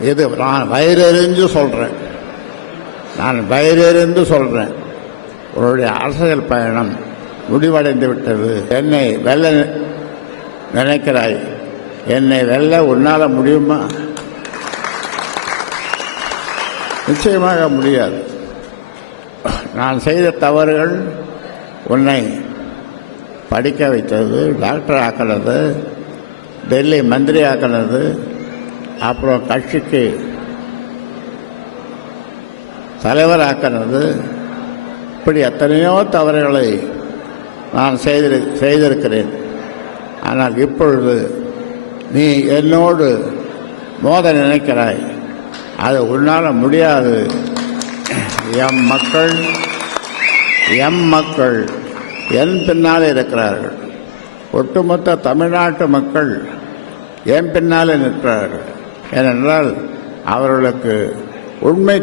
இது நான் வயிறறிஞ்சு சொல்கிறேன் நான் வயிறறிந்து சொல்கிறேன் உன்னுடைய அரசியல் பயணம் முடிவடைந்து விட்டது. என்னை வெல்ல நினைக்கிறாய்? என்னை வெல்ல உன்னால் முடியுமா? நிச்சயமாக முடியாது. நான் செய்த தவறுகள் உன்னை படிக்க வைத்தது டாக்டர் ஆக்கினது டெல்லி மந்திரி ஆக்கினது அப்புறம் கட்சிக்கு தலைவராக்கிறது. இப்படி எத்தனையோ தவறுகளை நான் செய்திரு செய்திருக்கிறேன். ஆனால் இப்பொழுது நீ என்னோடு மோத நினைக்கிறாய். அது உன்னால் முடியாது. எம் மக்கள் எம் மக்கள் என் பின்னால் இருக்கிறார்கள். ஒட்டுமொத்த தமிழ்நாட்டு மக்கள் என் பின்னாலே நிற்கிறார்கள். ஏனென்றால் அவர்களுக்கு உண்மை